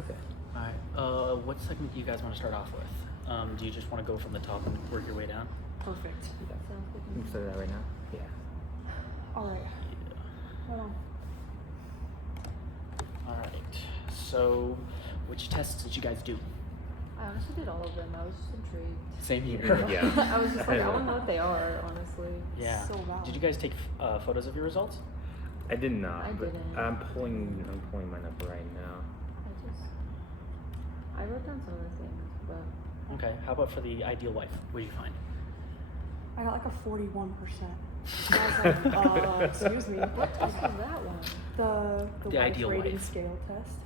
Okay. All right. What segment do you guys want to start off with? Do you just want to go from the top and work your way down? Perfect. Yeah. Sounds good. You can start that right now? Yeah. All right. Hold on. All right. So, which tests did you guys do? I honestly did all of them. I was just intrigued. Same here. Yeah. I was just like, I don't know what they are, honestly. Yeah. So valid. Did you guys take photos of your results? I did not. I but didn't. I'm pulling mine up right now. I wrote down some of the things, but Okay. How about for the ideal wife? What did you find? I got like a 41%. I was like, excuse me. what test was that one? The The wife ideal rating wife. scale test.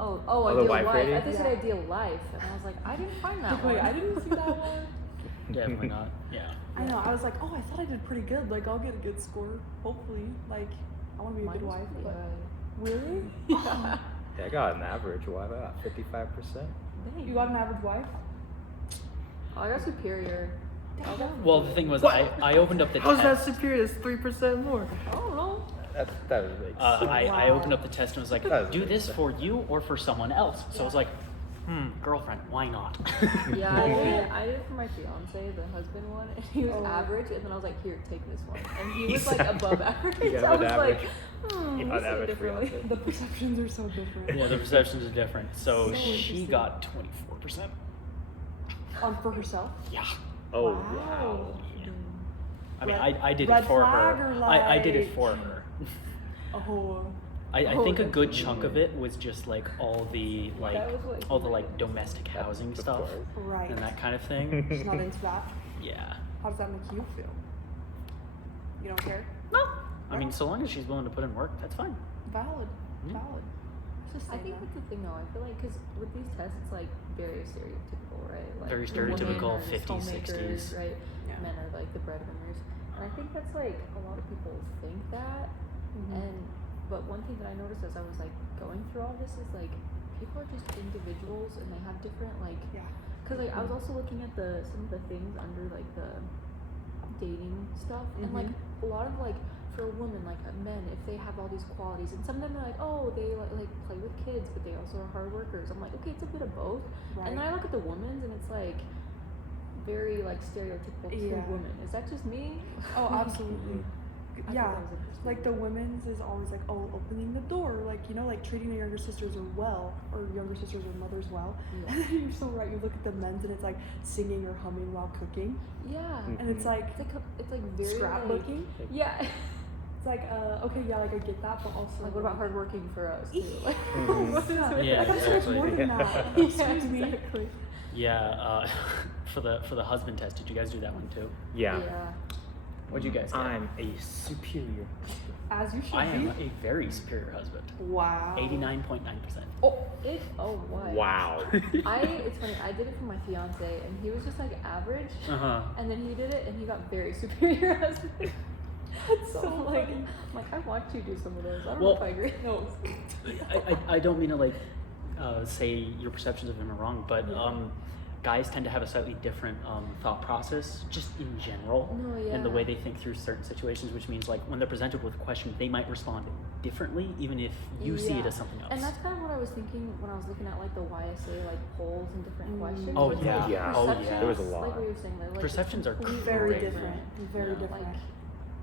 Oh, the ideal wife life. rating? I think Yeah. said ideal life, and I was like, I didn't find that Wait, one. I didn't see that one. Definitely not. Yeah. I know. I was like, oh, I thought I did pretty good. Like, I'll get a good score. Hopefully. Like, I want to be a Mine good was wife. pretty But high. really? Yeah. Yeah, I got an average wife. I got 55%. Dang. You got an average wife? Oh, I got superior. I got Well, the thing was, I opened up the How's that test. superior? That's 3% more. I don't know. That was big. I opened up the test and was like, That was do big this stuff. for you or for someone else. So I was like, girlfriend, why not? Yeah, I did it for my fiance, the husband one, and he was Oh. average, and then I was like, here, take this one. And he was like above average. You got I an was average. like, You got we'll an see average it differently. fiance. The perceptions are so different. Yeah, the perceptions are different. So So she interesting. got 24%. For herself? Yeah. Oh, Wow. wow. I mean, Red- I did red it for flag her. or I did it like- for her. Oh. I Oh, think a that's good weird. chunk of it was just like all the like That was what all the he like rated. domestic housing Of stuff course. Right. and that kind of thing. She's not into that. Yeah. How does that make you feel? You don't care? No. I mean, so long as she's willing to put in work, that's fine. Valid. Mhm. Valid. Just I saying think that. that's the thing though. I feel like because with these tests, it's like very stereotypical, right? Like Very the women stereotypical, are just 50s, homemakers, 60s. right? Yeah. Men are like the breadwinners, and I think that's like a lot of people think that. Mhm. But one thing that I noticed as I was like going through all this is like people are just individuals and they have different like Yeah. because like I was also looking at some of the things under like the dating stuff and like a lot of like for a woman like men if they have all these qualities and some of them are like oh they like play with kids but they also are hard workers. I'm like okay it's a bit of both Right. and then I look at the women's and it's like very like stereotypical to Yeah. women. Is that just me? Oh, absolutely. I thought Yeah. that was interesting. Like the women's is always like, oh, opening the door, like, you know, like treating their younger sisters or well, or younger sisters or mothers well. Yeah. And then you're so right, you look at the men's and it's like singing or humming while cooking. Yeah. And it's like It's like very scrapbooking. Like, yeah. It's like, okay, yeah, like I get that, but also Like what about hardworking for us too? Like, Yeah, Yeah, I got so much more than that. Excuse me. exactly. Yeah. For the husband test, did you guys do that one too? Yeah. What'd you guys get? I'm a superior. As you should I am be. a very superior husband. Wow. 89.9%. Oh, Why? Wow. It's funny. I did it for my fiance, and he was just like average, Uh-huh. and then he did it, and he got very superior husband. that's So so I'm like, funny. I want to do some of those. I don't Well- know if I agree. No. I don't mean to like say your perceptions of him are wrong, but guys tend to have a slightly different thought process just in general No, and the yeah. way they think through certain situations, which means like when they're presented with a question they might respond differently even if you see it Yeah. as something else. And that's kind of what I was thinking when I was looking at like the YSA like polls and different questions. Oh, It's yeah. like, Yeah. Oh, perceptions, yeah. There was a lot. Like what you were saying, like Perceptions are completely Very crazy. different. Very Yeah. different. Like,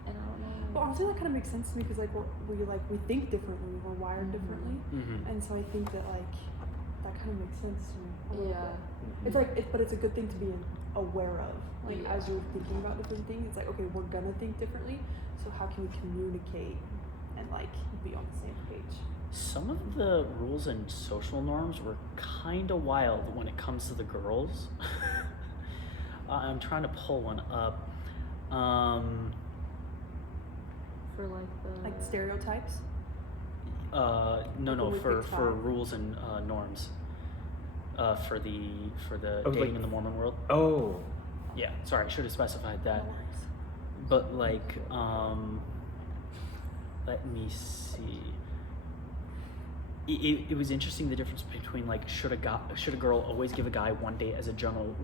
and I don't know. But honestly, that kind of makes sense to me because like we think differently, we're wired differently, Mhm. and so I think that like that kind of makes sense to me. a little Yeah. bit. It's like, but it's a good thing to be aware of. Like Yeah. as you're thinking about different things, it's like okay, we're gonna think differently. So how can we communicate and like be on the same page? Some of the rules and social norms were kind of wild when it comes to the girls. I'm trying to pull one up. For like the Like stereotypes. No, Like when for we picked rules and norms. For the Oh, dating like- in the Mormon world. Oh. Yeah, sorry, I should have specified that. No worries. But like, let me see. It was interesting the difference between like should a girl always give a guy one date as a general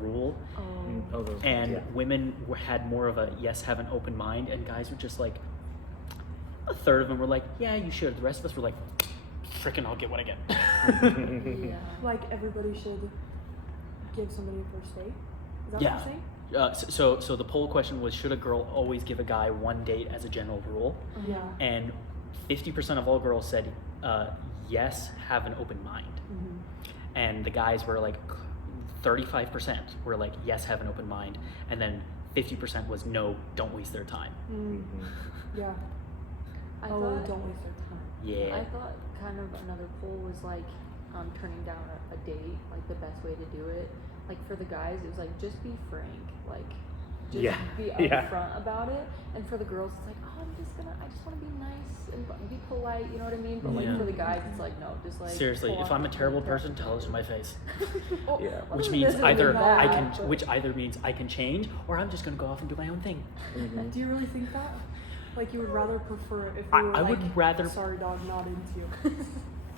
rule, Oh, those and yeah. women had more of a yes, have an open mind, and guys were just like a third of them were like yeah you should. The rest of us were like freaking I'll get what I get. Yeah. Like everybody should give somebody a first date. Is that Yeah. what you're saying? So the poll question was, should a girl always give a guy one date as a general rule? Yeah. And 50% of all girls said yes, have an open mind. Mm-hmm. And the guys were like 35% were like yes, have an open mind, and then 50% was no, don't waste their time. Yeah. I Oh, thought, don't waste their time. Yeah. I thought kind of another poll was like turning down a date, like the best way to do it. Like for the guys, it was like just be frank, like just Yeah. be Yeah. upfront about it. And for the girls, it's like, oh, I just want to be nice and be polite, you know what I mean? But like Yeah. for the guys, it's like, no, just like Seriously, pull if out I'm a the terrible character. person, tell it to my face. Oh, Yeah. well, Which it means doesn't either mean I that, can, but- which either means I can change, or I'm just gonna go off and do my own thing. Do you really think that? Like you would rather prefer it if I- you were I would like, rather- sorry dog, not into you.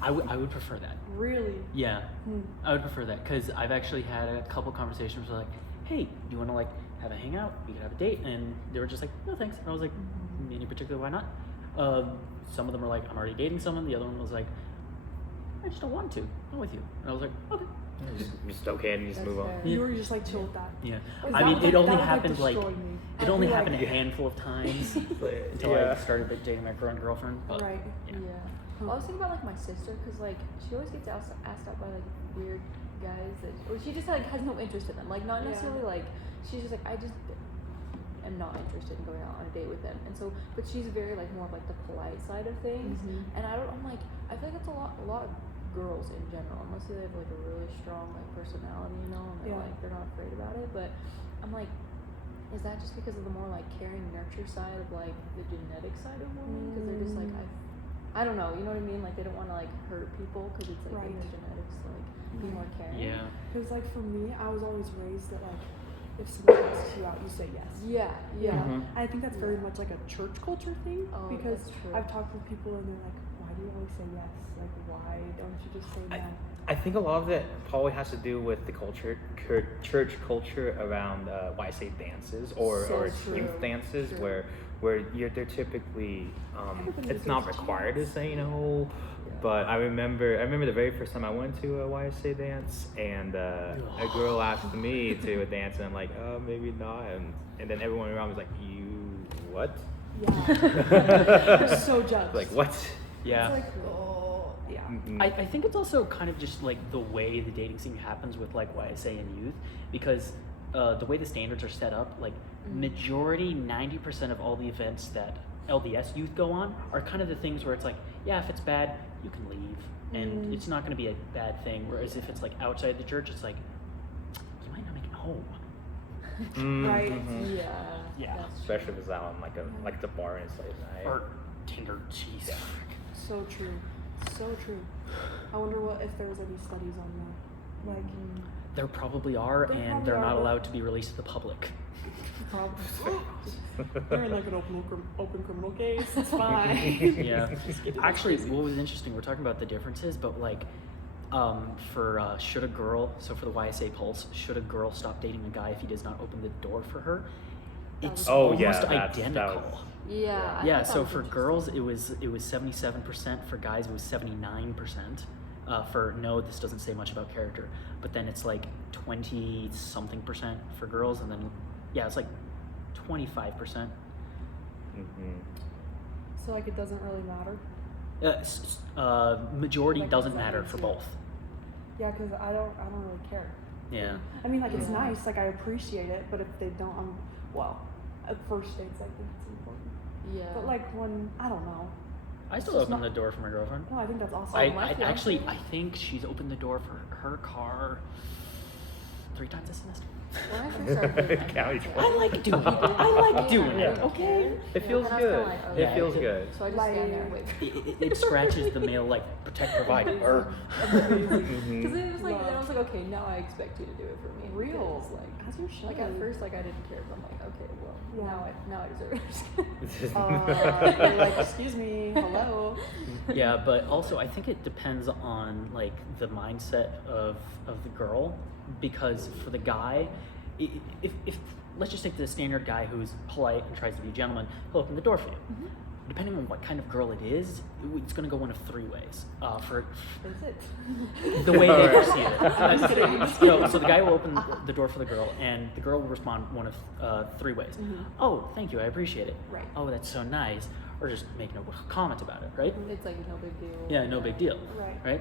I would prefer that. Really? Yeah, Hmm. I would prefer that because I've actually had a couple conversations where like, hey, do you want to like have a hangout? We could have a date, and they were just like, no thanks. And I was like, any particular why not? Some of them were like, I'm already dating someone. The other one was like, I just don't want to. I'm with you. And I was like, okay. Just okay, and just That's move on. fair. You were just like chill with that. Yeah. Like, I that mean, would, it only that would, happened like destroy me. it I'd only be happened like, a handful of times until Yeah. I started dating my current girlfriend. But Right. yeah. Well, I was thinking about like my sister, cause like she always gets asked out by like weird guys that, or she just like has no interest in them. Like not Yeah. necessarily like she's just like I just am not interested in going out on a date with them. And so, but she's very like more of like the polite side of things. Mhm. And I'm like I feel like that's a lot of girls in general, unless they have like a really strong like personality, you know, and they're Yeah. like they're not afraid about it. But I'm like, is that just because of the more like caring nurture side of like the genetic side of women? Because they're just like I don't know, you know what I mean? Like they don't want to like hurt people because it's like in Right. their genetics to like be more caring. Yeah. Because like for me, I was always raised that like if somebody asks you out, you say yes. Yeah. Yeah. Mhm. I think that's very Yeah. much like a church culture thing Oh, because that's true. I've talked with people and they're like, why do you always say yes? Like, why don't you just say no? I think a lot of it probably has to do with the church culture around YSA dances or So youth true. dances True. where they're typically Everybody it's not deserves a required to chance. say no. But I remember the very first time I went to a YSA dance and a girl asked me to a dance and I'm like, oh, maybe not, and then everyone around was like, you what? Yeah. So judged. Like what? Yeah. It's like, oh, yeah. Mhm. I think it's also kind of just like the way the dating scene happens with like YSA and youth, because the way the standards are set up, like majority 90% of all the events that LDS youth go on are kind of the things where it's like, yeah, if it's bad, you can leave, and it's not going to be a bad thing. Whereas if it's like outside the church, it's like you might not make it home. Right. Mhm. Yeah. Yeah. That's true. Especially if it's out on like the bar and stuff. Right? Or Tinder, jeez. Yeah. So true. So true. I wonder what if there was any studies on that. Like, There probably are, There and probably they're are, not but- allowed to be released to the public. probably. They're in like an open criminal case. It's fine. Yeah. Actually, what was interesting, we're talking about the differences, but like, for should a girl, so for the YSA Pulse, should a girl stop dating a guy if he does not open the door for her? It's Oh, almost yeah, that identical. was- Yeah. I Yeah, thought that so was for interesting. girls it was 77%, for guys it was 79%. For no, this doesn't say much about character, but then it's like 20 something percent for girls, and then yeah, it's like 25%. Mhm. So like it doesn't really matter. Majority Like, doesn't what does that matter mean for to both. Yeah, because I don't really care. Yeah. I mean, like it's Yeah. nice, like I appreciate it, but if they don't, well, at first dates I think it's important. Yeah. But like when I don't know, I still just open not- the door for my girlfriend. no, I think that's awesome. I my actually fiance? I think she's opened the door for her car 3 times this semester. When I first started dating, I County didn't Fair. I like doing it. didn't I like care. doing it, I didn't okay? care. It Yeah, feels and I was kinda good. like, oh, It yeah. feels good. So I just stand there and wait. It scratches the male like protect provide. Or Mhm. Because it was like, then I Love. was like, okay, now I expect you to do it for me. Real. Because, As you should. like at first, like I didn't care, but I'm like, okay, well, Yeah. now I deserve it. you're like, excuse me, hello. yeah, but also I think it depends on like the mindset of the girl, because for the guy, if let's just take the standard guy who's polite and tries to be a gentleman, he'll open the door for you. depending on what kind of girl it is, it's going to go one of three ways. For Is it? the way they Alright. perceive it. I'm kidding. No, so the guy will open the door for the girl, and the girl will respond one of three ways. Mhm. Oh, thank you, I appreciate it. Right. Oh, that's so nice. Or just make no comment about it, right? It's like no big deal. Yeah, no big deal. Right. Right?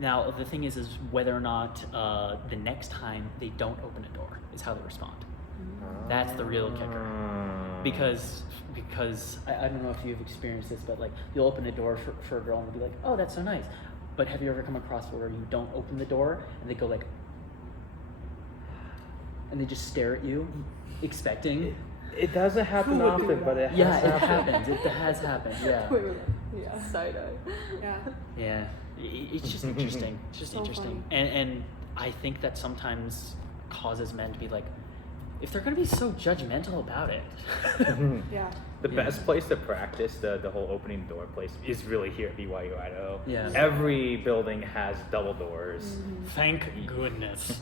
Now, the thing is whether or not the next time they don't open a door is how they respond. That's the real kicker. Because I don't know if you've experienced this, but like you'll open a door for a girl and they'll be like, oh, that's so nice. But have you ever come across where you don't open the door and they go like, and they just stare at you, expecting? It doesn't happen Who would do often, but it that? Yeah, has it happened. happens. It has happened. Yeah. Wait, yeah. Side eye. Yeah. Yeah. It's just interesting. It's just So interesting. And I think that sometimes causes men to be like, if they're gonna be so judgmental about it. Yeah. The Yeah. best place to practice the whole opening door place is really here at BYU Idaho. Yeah. Every building has double doors. Mhm. Thank goodness.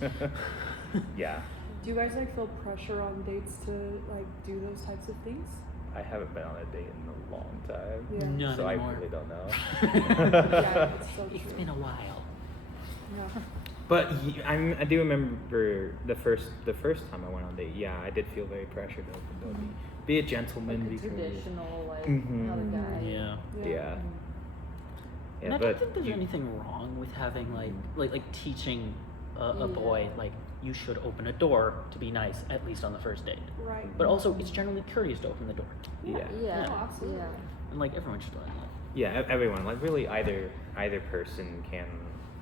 Yeah. Do you guys like feel pressure on dates to like do those types of things? I haven't been on a date in a long time. Yeah. None So anymore. I really don't know. Yeah, it's so It's true. been a while. Yeah. But I do remember the first time I went on a date. Yeah, I did feel very pressured to open the door. Be a gentleman. Like be the courteous. traditional, like, Mhm. how the guy. Yeah. Yeah. And Yeah, I but don't think there's you- anything wrong with having like teaching a boy Yeah. like you should open a door to be nice at least on the first date. Right. But also it's generally courteous to open the door, Yeah. Yeah. No, absolutely. Yeah. and like everyone should learn that. Yeah, everyone. Like really, either person can.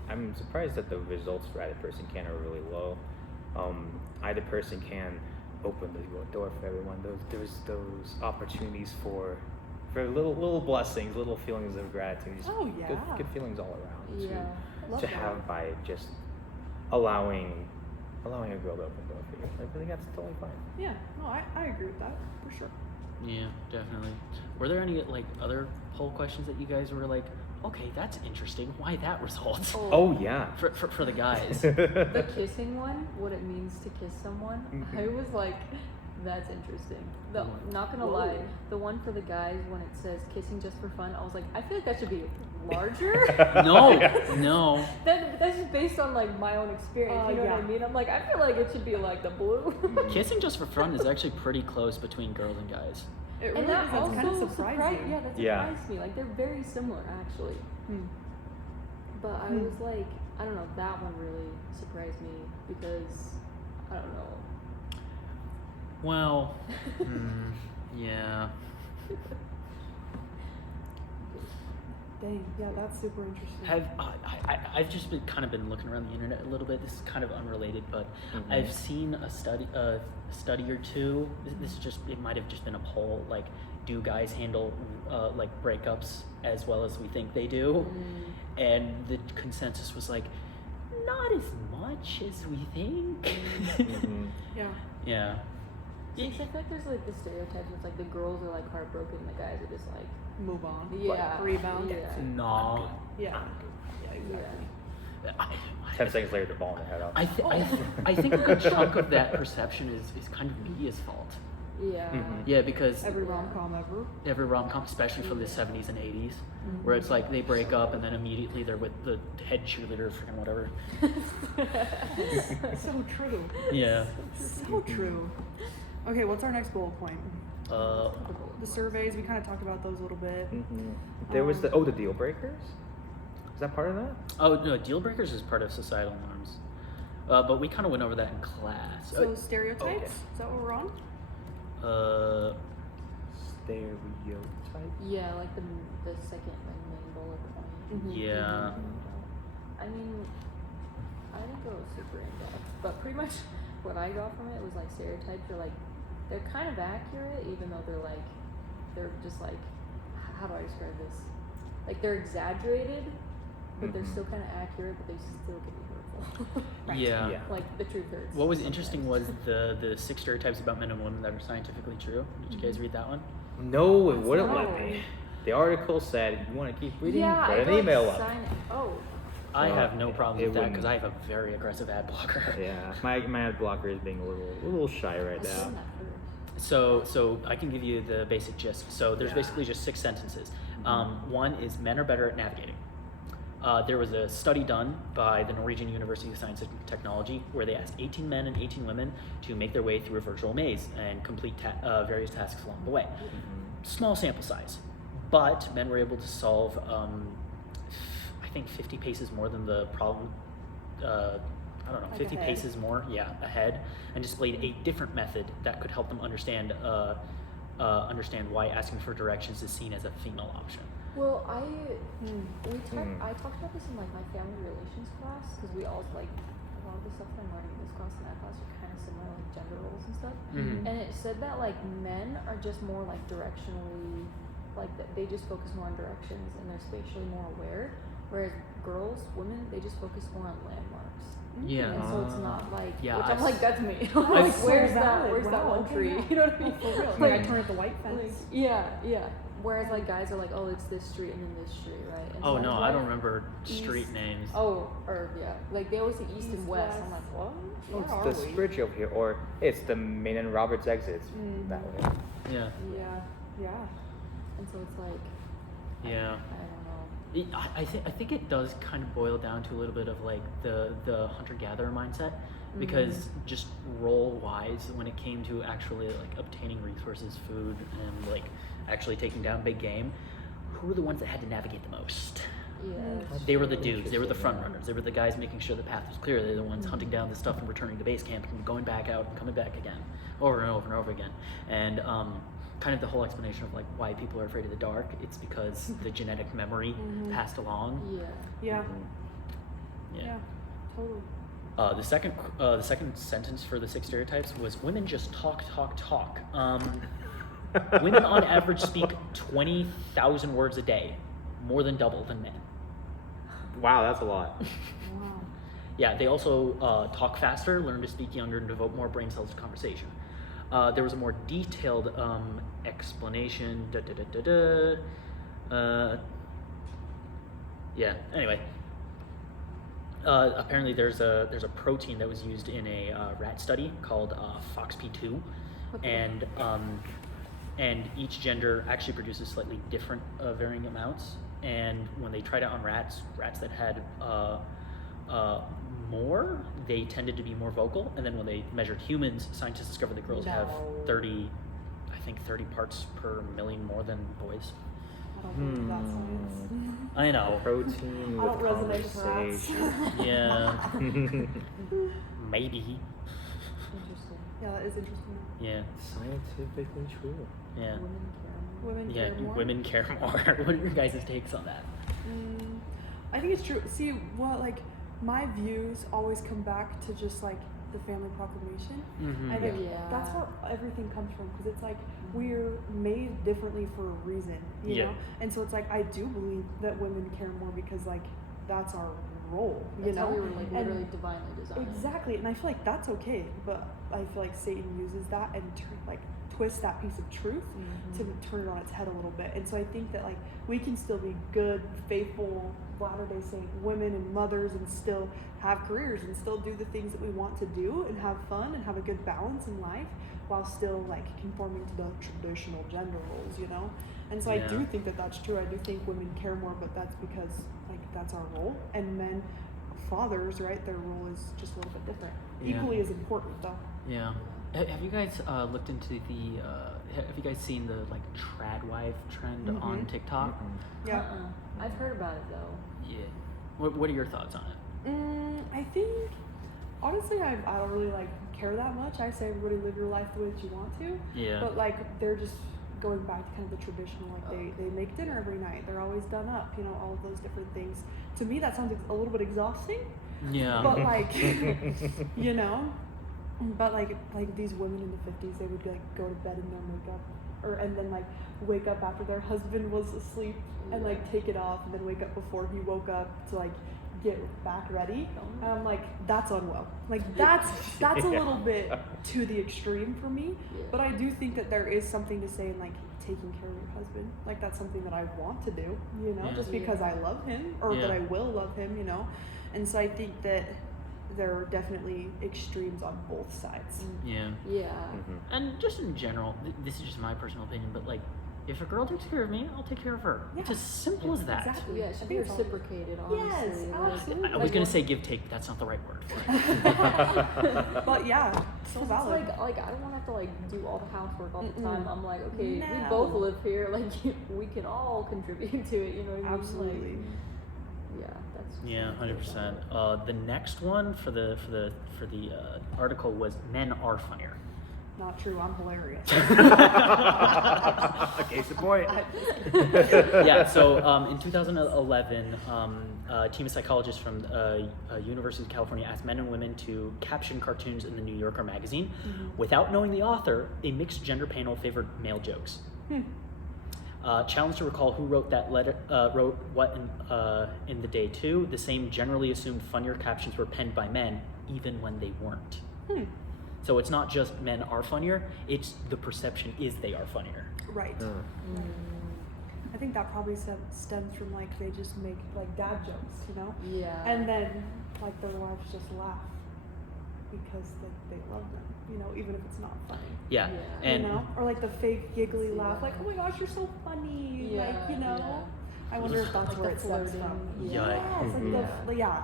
I'm surprised that the results for either person can are really low. Either person can open the door for everyone. Those opportunities for little blessings, little feelings of gratitude. Just Oh, yeah. good feelings all around. Yeah. Love To that. have by just allowing a girl to open the door for you. I think that's totally fine. Yeah. No, I agree with that for sure. Yeah, definitely. Were there any like other poll questions that you guys were like, okay, that's interesting. Why that result? Oh yeah. For the guys. The kissing one, what it means to kiss someone, Mhm. I was like, that's interesting. Not gonna Whoa. lie, the one for the guys when it says kissing just for fun, I was like, I feel like that should be larger. No. That's just based on like my own experience. You know what I Yeah. mean? I'm like, I feel like it should be like the blue. Kissing just for fun is actually pretty close between girls and guys. It really And that is. It's also kind of surprising. Yeah, that Yeah. surprised me. Like they're very similar actually. Hmm. But I was like, I don't know, that one really surprised me because I don't know. Well, yeah. Dang. Yeah, that's super interesting. I've just been looking around the internet a little bit. This is kind of unrelated, but Mhm. I've seen a study or two. This is just, it might have just been a poll. Like, do guys handle like breakups as well as we think they do? And the consensus was like, not as much as we think. Mhm. Yeah. Yeah. I feel like there's like the stereotypes with like the girls are like heartbroken and the guys are just like Move on. yeah, Like, rebound. yeah. No. Yeah. Yeah. Exactly. I- 10 seconds later, they're balling their head off. I think a good chunk of that perception is kind of media's fault. Yeah. Mhm. Yeah, because Every rom-com ever. every rom-com, especially from the 70s and 80s, where it's like they break up and then immediately they're with the head cheerleader, freaking whatever. So true. Yeah. So true. Okay, what's our next bullet point? The surveys. We kind of talked about those a little bit. Mhm. There was the deal breakers. Is that part of that? Oh no, deal breakers is part of societal norms, but we kind of went over that in class. So stereotypes. okay. Is that what we're on? Stereotype. Yeah, like the second like main bullet point. Yeah. I mean, I didn't go super in depth, but pretty much what I got from it was like stereotypes are like they're kind of accurate, even though they're just like how do I describe this? Like they're exaggerated, but they're Mhm. still kind of accurate, but they still can be hurtful. Yeah. Yeah. Like the truth hurts. What was interesting was the 6 stereotypes about men and women that are scientifically true. Did you guys read that one? No, it wouldn't No. let me. The article said, if you want to keep reading, yeah, put I an like email up. Oh, I So, have no problem it with that wouldn't- because I have a very aggressive ad blocker. Yeah, my ad blocker is being a little shy right I now. seen that first. So I can give you the basic gist. So there's basically just 6 sentences. One is men are better at navigating. There was a study done by the Norwegian University of Science and Technology where they asked 18 men and 18 women to make their way through a virtual maze and complete various tasks along the way. Small sample size, but men were able to solve, I think 50 paces more than the problem, I don't know, Like 50 ahead. paces more, ahead, and displayed a different method that could help them understand why asking for directions is seen as a female option. Well, I talked about this in like my family relations class because we all like a lot of the stuff that I'm learning in this class and that class are kind of similar, like gender roles and stuff. And it said that like men are just more like directionally, like they just focus more on directions and they're spatially more aware, whereas women, they just focus more on landmarks. Yeah. And so it's not like, Yeah, which I'm I've like, that's me. Oh, Like, so where's valid. that Wow, one okay, tree? yeah. You know what I mean? For real. Like- Like I turn at the white Like, fence. yeah. Whereas like guys are like, oh, it's this street and then this street, right? And Oh so no, that's I why- don't remember East- street names. Oh, or yeah, like they always say east and East, west. west. I'm like, what? Oh, Where are it's the we? bridge over here, or it's the Main and Roberts exits that way. Yeah. Yeah. And so it's like, Yeah. I don't know. I think it does kind of boil down to a little bit of like the hunter-gatherer mindset, because just role-wise, when it came to actually like obtaining resources, food, and like actually taking down big game, who were the ones that had to navigate the most? Yeah. They were the dudes. They were the front runners. They were the guys making sure the path was clear. They're the ones hunting down the stuff and returning to base camp and going back out and coming back again, over and over and over again. And kind of the whole explanation of like why people are afraid of the dark. It's because the genetic memory passed along. Yeah. Yeah. Totally. The second sentence for the 6 stereotypes was women just talk. Women on average speak 20,000 words a day, more than double than men. Wow, that's a lot. Wow. Yeah, they also talk faster, learn to speak younger, and devote more brain cells to conversation. There was a more detailed explanation. Anyway. Apparently there's a protein that was used in a rat study called FOXP2, and each gender actually produces slightly different varying amounts. And when they tried it on rats that had more, they tended to be more vocal. And then when they measured humans, scientists discovered that girls have No. 30 parts per million more than boys. I don't believe that science. I know. Protein I with don't resonate with rats. conversation. Yeah. Maybe. Interesting. Yeah, that is interesting. Yeah. Scientifically true. Yeah. Women care more. Women Yeah. care more. Women care more. What are your guys' takes on that? I think it's true. See, what like my views always come back to just like the family proclamation. I think Yeah. that's what everything comes from, because it's like we're made differently for a reason, you Yeah. know. And so it's like I do believe that women care more because like that's our role, you That's know. how we were like And- literally divinely designed. Exactly, and I feel like that's okay, but I feel like Satan uses that and twist that piece of truth to turn it on its head a little bit. And so I think that like we can still be good, faithful Latter-day Saint women and mothers and still have careers and still do the things that we want to do and have fun and have a good balance in life while still like conforming to the traditional gender roles, you know. And so I Yeah. do think that that's true. I do think women care more, but that's because like that's our role. And men, fathers, right, their role is just a little bit different. Yeah. Equally as important though. Yeah. Have you guys looked into the? Have you guys seen the like trad wife trend on TikTok? Yeah. I've heard about it though. Yeah. What are your thoughts on it? I think honestly I don't really like care that much. I say everybody live your life the way that you want to. Yeah. But like they're just going back to kind of the traditional, like they make dinner every night. They're always done up, you know, all of those different things. To me that sounds a little bit exhausting. Yeah. But like you know, but like these women in the 50s, they would like go to bed in their makeup and then like wake up after their husband was asleep and like take it off and then wake up before he woke up to like get back ready. And I'm like, that's unwell. Like that's a little bit to the extreme for me. But I do think that there is something to say in like taking care of your husband. Like that's something that I want to do, you know, Yeah. just because I love him or that Yeah. I will love him, you know. And so I think that there are definitely extremes on both sides. Yeah. Yeah. And just in general, this is just my personal opinion, but like, if a girl takes care of me, I'll take care of her. It's Yeah. as simple as that. Exactly. Yeah, I it should think be it's all- reciprocated, honestly. Yes, Like, absolutely. I was gonna say give take, but that's not the right word. But yeah, so 'cause it's valid. like I don't want to have to like do all the housework all the time. I'm like, okay, we No. both live here. Like we can all contribute to it. You know what I mean? Absolutely. Like, yeah, that's. Yeah, 100%. The next one for the article was men are funnier. Not true. I'm hilarious. Case in point. Yeah, so in 2011, a team of psychologists from University of California asked men and women to caption cartoons in the New Yorker magazine. Without knowing the author, a mixed gender panel favored male jokes. Challenged to recall who wrote that letter, wrote what in the day too. The same generally assumed funnier captions were penned by men, even when they weren't. So it's not just men are funnier; it's the perception is they are funnier. Right. I think that probably stems from like they just make like dad jokes, you know, Yeah. and then like their wives just laugh because they love them, you know, even if it's not funny. Yeah, Yeah. and you know, or like the fake giggly Yeah. laugh, like oh my gosh, you're so funny, Yeah, like you know. yeah. I wonder if that's Like where the it stems flirting, from. yeah. Yes, like Yeah.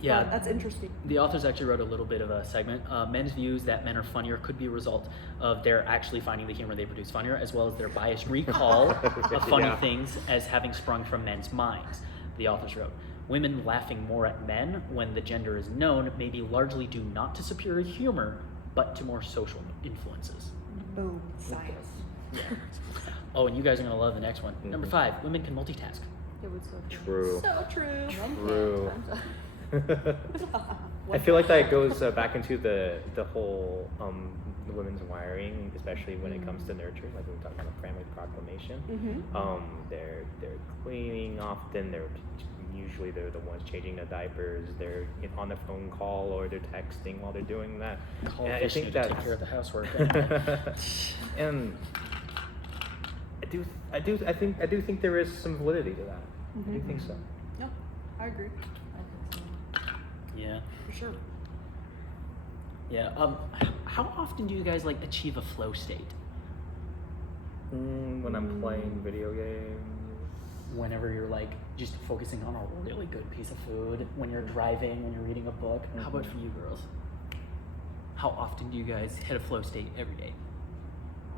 yeah, But that's interesting. the authors actually wrote a little bit of a segment. Men's views that men are funnier could be a result of their actually finding the humor they produce funnier, as well as their biased recall of funny Yeah. things as having sprung from men's minds. The authors wrote, women laughing more at men when the gender is known may be largely due not to superior humor, but to more social influences. Boom, science. Oh, and you guys are going to love the next one. Number 5, women can multitask. It would so True. So true. True. I feel like that goes back into the whole the women's wiring, especially when it comes to nurture, like we were talking about family proclamation. They're cleaning often. Usually they're the ones changing the diapers. They're on the phone call or they're texting while they're doing that. Call And I Vishnu think to take that's- care of the housework. And I do think there is some validity to that. I do think so. No, I agree Yeah. for sure. Yeah. How often do you guys like achieve a flow state? When I'm playing video games. Whenever you're like just focusing on a really good piece of food, when you're driving, when you're reading a book. How about for you girls? How often do you guys hit a flow state every day?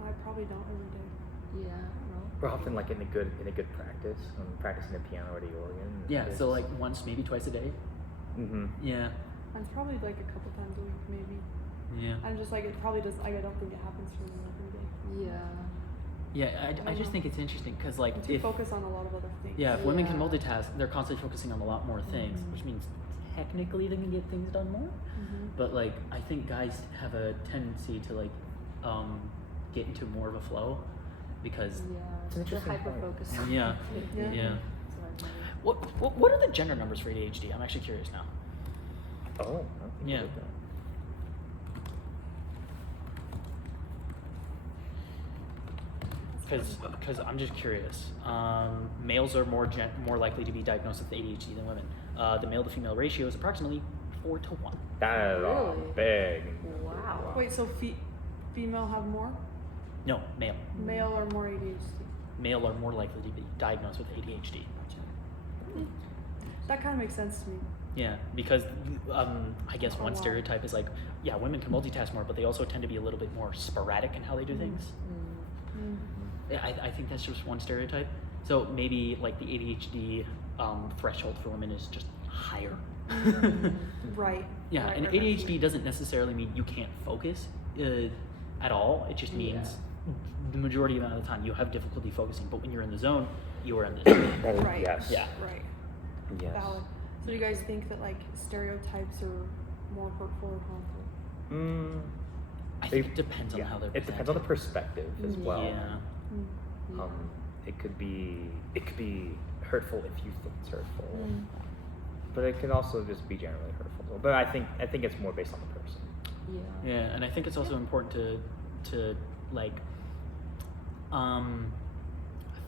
I probably don't every day. Yeah, I don't know. We're often like in a good practice. Practicing the piano or the organ. Yeah. So like once, maybe twice a day. Mm-hmm. Yeah. It's probably like a couple times a week, maybe. Yeah. I'm just like it probably does. I don't think it happens for me every day. Yeah. Yeah. I just know. think it's interesting because like I'm too if focused on a lot of other things. yeah, if women can Yeah. multitask, they're constantly focusing on a lot more things, which means technically they can get things done more. But like I think guys have a tendency to like get into more of a flow because It's an Yeah. The interesting hyper point. focus. Yeah. Yeah. Yeah. What are the gender numbers for ADHD? I'm actually curious now. Oh, I don't think Yeah. I did that. Because I'm just curious. Males are more likely to be diagnosed with ADHD than women. The male to female ratio is approximately 4 to 1. That is all Really? big. Wow. Wait, so female have more? No, male. Male or more ADHD? Male are more likely to be diagnosed with ADHD. That kind of makes sense to me. Yeah, because I guess Oh, one wow. stereotype is like, yeah, women can multitask more, but they also tend to be a little bit more sporadic in how they do things. Yeah, I think that's just one stereotype. So maybe like the ADHD threshold for women is just higher. Right. Yeah, right, and right, ADHD right. doesn't necessarily mean you can't focus at all. It just means the majority of the time you have difficulty focusing, but when you're in the zone, you are in the zone. Right. Yes. Yeah. Right. Yes. Valid. So do you guys think that like stereotypes are more hurtful or harmful? I think it depends on how they're It depends on the perspective as well. Yeah. Yeah. It could be hurtful if you think it's hurtful, but it can also just be generally hurtful. But I think it's more based on the person. Yeah. Yeah, and I think it's also important to like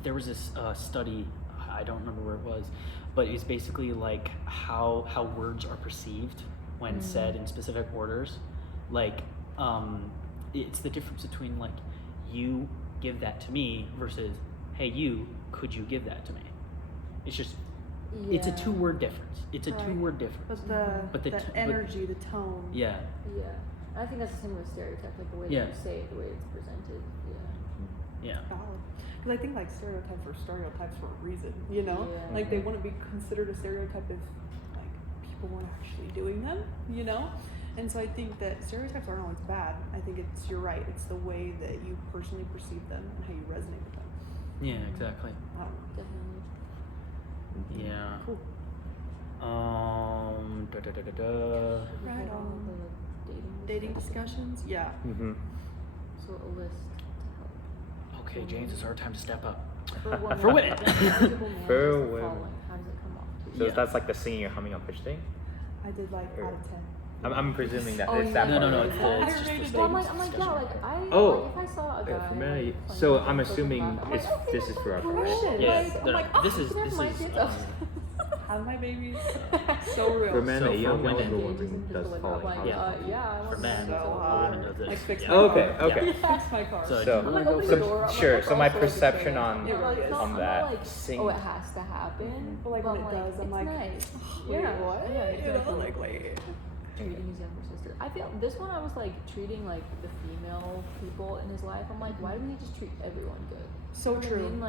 there was this study, I don't remember where it was, but it's basically like how words are perceived when said in specific orders. Like, it's the difference between like, you give that to me versus, hey, you, could you give that to me? It's just, it's a 2-word difference. It's a Right. 2-word difference. But the energy, the tone. Yeah. Yeah. I think that's the same with stereotype, like the way Yeah. that you say it, the way it's presented. Yeah. Yeah. Valid. Because I think like stereotypes are stereotypes for a reason, you know? Yeah. Like they wouldn't be considered a stereotype if like people weren't actually doing them, you know? And so I think that stereotypes aren't always bad. I think you're right, it's the way that you personally perceive them and how you resonate with them. Yeah, exactly. I don't know. Definitely. Yeah. Cool. Right on. The Dating discussions? Yeah. Mm-hmm. So a list to help. Okay, James, it's our time to step up. For women. For women. Eligible man, For just the women. following. How does it come off to So you? Yeah. that's like the singing or humming on pitch thing? I did like out of 10. I'm presuming that Oh, it's that No, part. no, right? it's full. It's I just rated the it. Well, statements I'm like, yeah, discussion. like I, Oh. like if I saw a guy. For me, like, so playing I'm with assuming I'm like, it's okay, this that's is for like our Right. friends. Yeah, Like, I'm no, like, this oh, is there's my kids. Have my babies. So real. For men, So a for young women- eligible Engages woman in does physical, follow. like, Yeah. yeah, I For want men, to So a hot. woman does this. Like fix Yeah. my Okay, car. okay. Fix my car. So- So, I'm like, open the door. I'm sure. like, So my also, like, perception it's on It really like, is. not- on I'm that not like, sing. oh, it has to happen. But like when it does, I'm it's like, nice. Wait, yeah, what? Yeah, You know, exactly. like, wait. Treating his younger sister. I feel this one I was like treating like the female people in his life. I'm like, why didn't he just treat everyone good? So You know what I true. mean?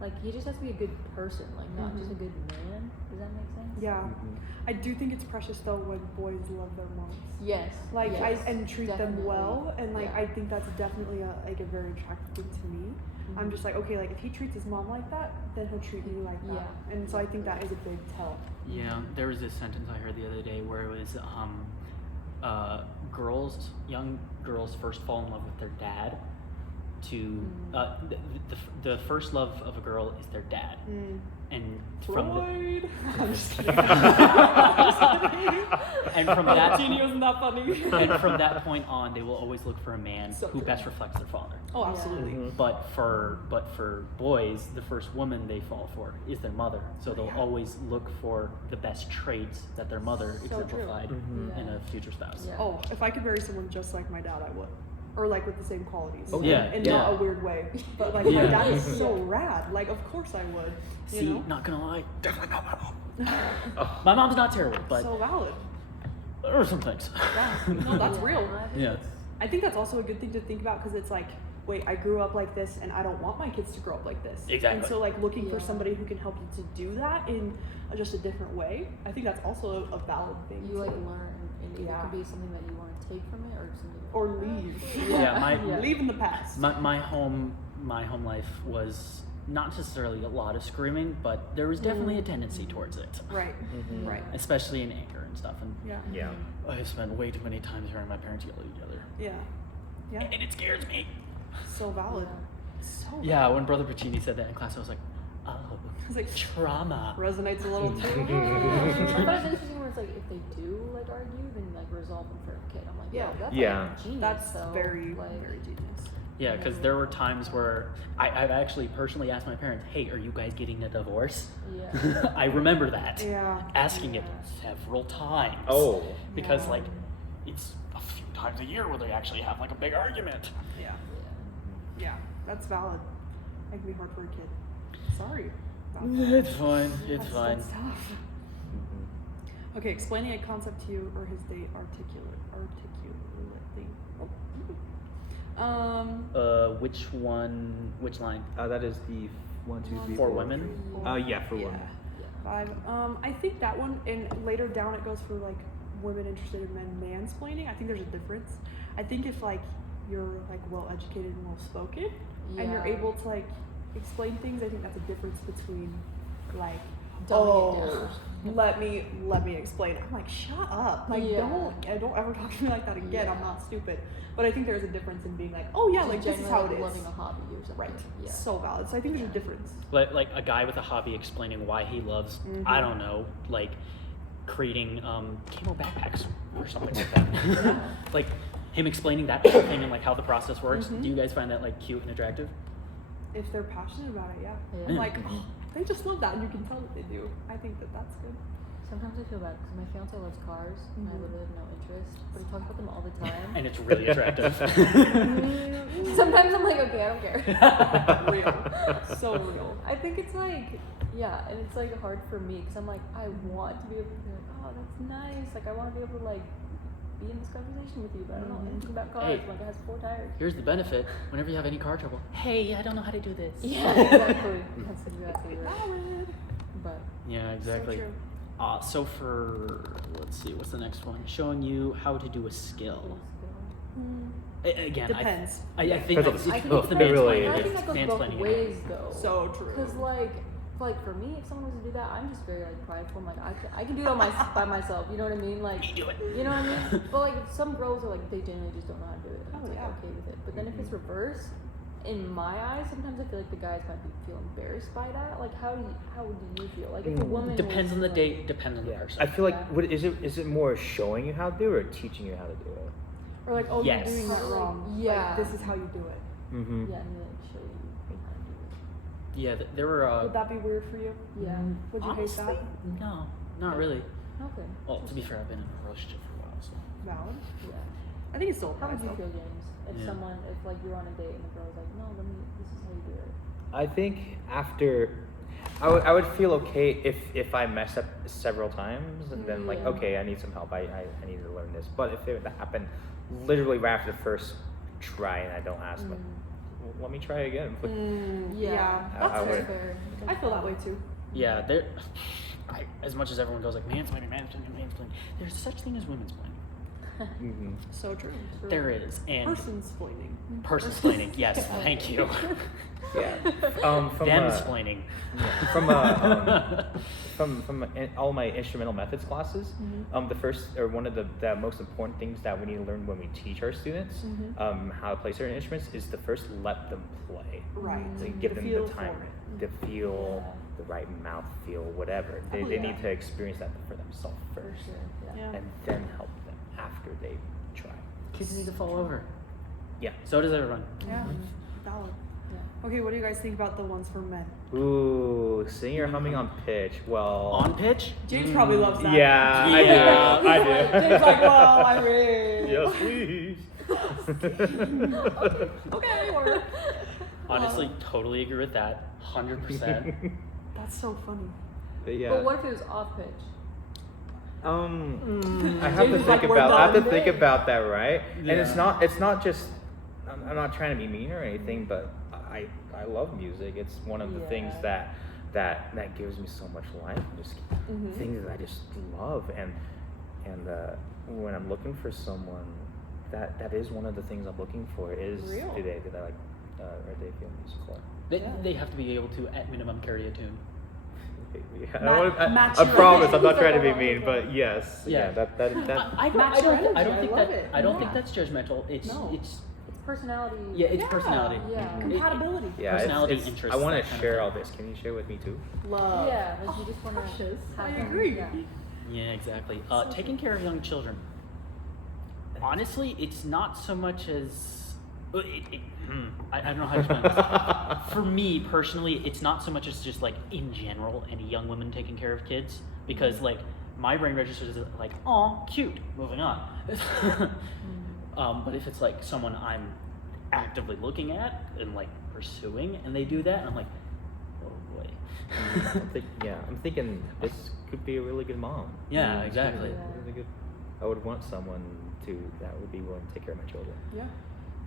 Like he just has to be a good person, like not just a good man. Does that make sense? Yeah. Mhm. I do think it's precious though when boys love their moms. Yes. Like yes, and treat them definitely. well, and like Yeah. I think that's definitely a very attractive thing to me. I'm Mhm. just like, okay, like if he treats his mom like that, then he'll treat me like that. Yeah. And so I think that is a big tell. Yeah, there was this sentence I heard the other day where it was young girls first fall in love with their dad to the first love of a girl is their dad, and from the, Freud. I'm just kidding. and from that Genie wasn't that funny. and from that point on they will always look for a man So who true. best reflects their father. Oh, absolutely. Mhm. But for boys, the first woman they fall for is their mother. So they'll Yeah. always look for the best traits that their mother So true. exemplified Mhm. in a future spouse. Yeah. Oh, if I could marry someone just like my dad, I would. Or like with the same qualities. Oh, yeah, In yeah. not a weird way. But like Yeah. my dad is so rad. Like of course I would. You See, know? not gonna lie, definitely not my mom. My mom's not terrible, but So valid. there are some things. Yeah. No, that's Yeah, real. I think Yeah. it's- I think that's also a good thing to think about because it's like, wait, I grew up like this and I don't want my kids to grow up like this. Exactly. And so like looking for Yeah. somebody who can help you to do that in just a different way, I think that's also a valid thing. You to- like learn, and it Yeah. could be something that you want to take from it, or something. or leave. Yeah, my- Leave in the past. My home life was not necessarily a lot of screaming, but there was definitely a tendency towards it, Right. Mhm. Right. especially in anger and stuff. And Yeah. Yeah. I've spent way too many times hearing my parents yell at each other, Yeah. Yeah. and it scares me. So valid. Yeah. So Yeah, when Brother Puccini said that in class, I was like, oh, It's like trauma. resonates a little too. I thought it's interesting where it's like if they do like argue, then like resolve them for a kid. I'm like, Yeah. yeah, that's Yeah. like genius. That's though. very, like, very genius. Yeah, because there were times where I've actually personally asked my parents, hey, are you guys getting a divorce? Yeah. I remember that. Yeah. Asking it several times. Oh. Because, Yeah. like, it's a few times a year where they actually have, like, a big argument. Yeah. Yeah. That's valid. That can be hard for a kid. Sorry. about that. It's fine. It's That's- fine. That's tough. Mhm. Okay, explaining a concept to you or his date articulately. Which line? That is the 1, 2, 3, For 4. women? Yeah, for women. Five. I think that one, and later down it goes for like women interested in men mansplaining. I think there's a difference. I think if like you're like well educated and well spoken, and you're Yeah. able to like explain things, I think that's a difference between like Dumbing it down. let me explain. I'm like, shut up. Like Yeah. don't ever talk to me like that again. I'm not stupid. But I think there's a difference in being like, oh yeah, Just like this is generally, how it is. Loving a hobby or something. Right. Yeah. So valid. So I think there's a difference. Like a guy with a hobby explaining why he loves, I don't know, like creating camo backpacks or something like that. Like him explaining that whole thing and like how the process works. Mhm. Do you guys find that like cute and attractive? If they're passionate about it, yeah. Yeah. I'm like, oh, they just love that, and you can tell that they do. I think that that's good. Sometimes I feel bad because my fiance loves cars and I literally have no interest, but he talks about them all the time. And it's really attractive. Sometimes I'm like, okay, I don't care. Real. So real. I think it's like, yeah, and it's like hard for me because I'm like, I want to be able to be like, oh, that's nice. Like, I want to be able to like be in this conversation with you, but I don't know anything about cars. Hey. Like, it has 4 tires. Here's the benefit. Whenever you have any car trouble, hey, I don't know how to do this. Yeah, exactly. That's exactly right. Valid. But Yeah, exactly. So true. So for, let's see, what's the next one? Showing you how to do a skill. Again, Depends. I think Depends on it's, the it's, skill. it's the It really mansplaining. I is. think that goes both Mansplaining. ways though. So true. Because like for me, if someone was to do that, I'm just very like prideful. I'm like, I can do it on by myself. You know what I mean? Like, You do it. You know what I mean? But like some girls are like they genuinely just don't know how to do it. And Oh, it's like yeah. okay with it. But then if it's reverse, in my eyes, sometimes I feel like the guys might feel embarrassed by that. Like how do you feel? Like if a woman Depends was on the like- date, depends on the Yeah. person. I feel like Yeah. what is it more showing you how to do it or teaching you how to do it? Or like, oh, Yes. you're doing that wrong. Yeah. Like, this is how you do it. Mm-hmm. Yeah, and they like show you how to do it. Yeah, there were. Would that be weird for you? Yeah. Would you hate Honestly, that? no, not really. Okay. Well, to be fair, I've been in a relationship for a while, so. Valid. Yeah. I think it's still How would applies, you though. feel, James? If Yeah. if like you're on a date and the girl's like, no, this is how you do it. I think after, I would feel okay if I mess up several times and then like, Yeah. okay, I need some help. I need to learn this. But if it happened literally right after the first try and I don't ask, like, well, let me try again. Yeah. I That's would- fair. I feel that way too. Yeah, as much as everyone goes like mansplaining, there's such thing as women's planning. Mm-hmm. So true. There is, and Person's planning. person-splaining. Yes, thank you. Yeah. From Them-splaining. all my instrumental methods classes, the first or one of the most important things that we need to learn when we teach our students how to play certain instruments is to first let them play. Right. To give The them feel the time, for the feel, the right mouth feel, whatever. They yeah. need to experience that for themselves For first, sure. Yeah. Yeah. and then help them after they try. Kids need to fall over. Yeah. So does everyone. Yeah. Valid. Yeah. Okay, what do you guys think about the ones for men? Ooh, singing or humming on pitch. Well, On pitch? James probably loves that. Yeah, Yeah. I do. James like, well, I mean. Yes, please. Okay, or Honestly, totally agree with that. 100%. that's so funny. But yeah. But what if it was off pitch? I have to James is like, think we're about. I have to done. think about that, right? And it's Yeah. not just. I'm not trying to be mean or anything, but I love music. It's one of the things Yeah. that gives me so much life. Just things that I just love, and when I'm looking for someone, that is one of the things I'm looking for. Is Real. do they like are they feel musical? They have to be able to, at minimum, carry a tune. Yeah, match I your promise I'm not energy. trying to be mean, but yes, Yeah. that I Match your energy. don't I think love that. it. I don't Yeah. think that's judgmental. It's No. it's It's personality. yeah, it's personality. Yeah. Compatibility. yeah, Personality, it's, interests, I want that to kind of share thing. all this. Can you share with me too? Love. Yeah, like you just want to precious. have I them. agree. Yeah. Yeah, exactly. Taking care of young children. Honestly, it's not so much as I don't know how to explain this. For me personally, it's not so much as just like in general any young women taking care of kids, because like my brain registers as like, oh, cute. Moving on. But if it's like someone I'm actively looking at and like pursuing, and they do that, I'm like, oh boy. I'm thinking this could be a really good mom. Yeah, exactly. Yeah. Really good. I would want someone that would be willing to take care of my children. Yeah.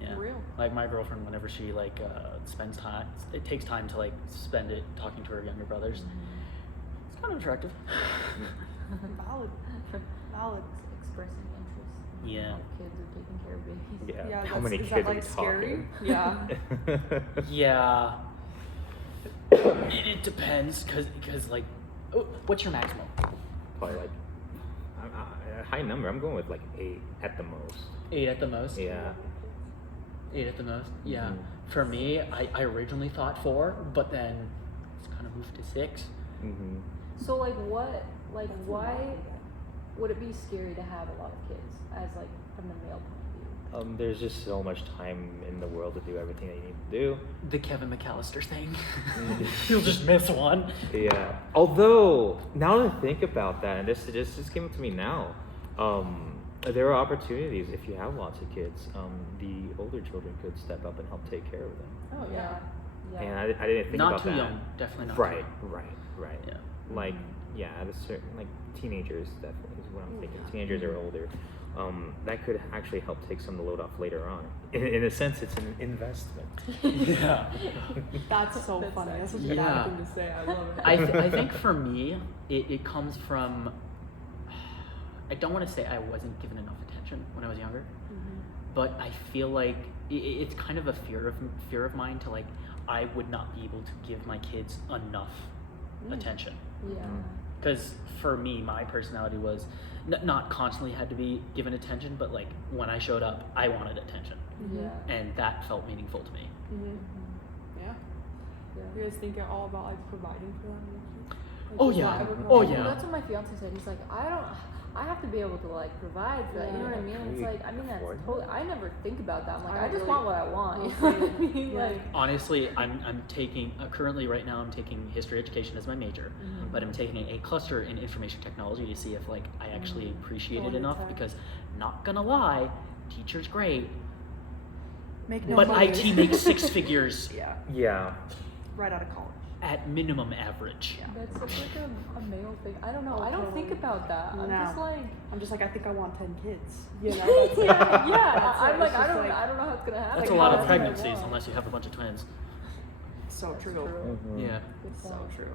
Yeah. Real. Like my girlfriend, whenever she like spends time, it takes time to like spend it talking to her younger brothers. It's kind of attractive. Valid. Valid. Expressing interest. In Yeah. how kids are taking care of babies. Yeah. Yeah, How many is kids that, like, are scary? talking? Yeah. Yeah. It depends, cause like, what's your maximum? Probably like a high number. I'm going with like 8 at the most. 8 at the most. Yeah. 8 at the most. Yeah. Mhm. For me, I originally thought 4, but then it's kind of moved to 6. Mm-hmm. So why would it be scary to have a lot of kids as like from the male point of view? There's just so much time in the world to do everything that you need to do. The Kevin McAllister thing. You'll just miss one. Yeah. Although, now that I think about that, and this just came up to me now, there are opportunities if you have lots of kids. The older children could step up and help take care of them. Oh yeah. Yeah. And I didn't think Not about too that. young. Definitely not Right, too young. right. Yeah. Like, yeah, at a certain, like, teenagers definitely is what I'm thinking. Teenagers or older. That could actually help take some of the load off later on. In a sense, it's an investment. Yeah. That's so funny. That's such a Yeah. bad thing to say. I love it. I think for me, it comes from. I don't want to say I wasn't given enough attention when I was younger, but I feel like it's kind of a fear of mine to like I would not be able to give my kids enough attention. Yeah. Because for me, my personality was not constantly had to be given attention, but like when I showed up, I wanted attention, Yeah. and that felt meaningful to me. Yeah. Yeah. You guys think all about like providing for them? Like, Oh, does yeah. that ever come Oh, up? yeah. Well, that's what my fiance said. He's like, I have to be able to like provide for that. You know what I mean? And it's like, I mean, that's totally. I never think about that. I'm like, I just want what I want. You know what I mean? Yeah. Like, Honestly, I'm taking currently right now I'm taking history education as my major, but I'm taking a cluster in information technology to see if like I actually appreciate it enough. Because not gonna lie, teacher's great, Make no but money. IT makes 6 figures Yeah. Yeah. Right out of college. at minimum average. Yeah. that's such like a male thing. I don't know. Oh, I don't think totally. about that. I'm No. just like. I'm just like, I think I want 10 kids. You know? That's like, yeah. that's I'm it. like, It's I just don't like- know how it's gonna happen. That's Like, a lot no, of that's what I pregnancies want. unless you have a bunch of twins. So That's true. Mhm. Yeah. Good So point. true.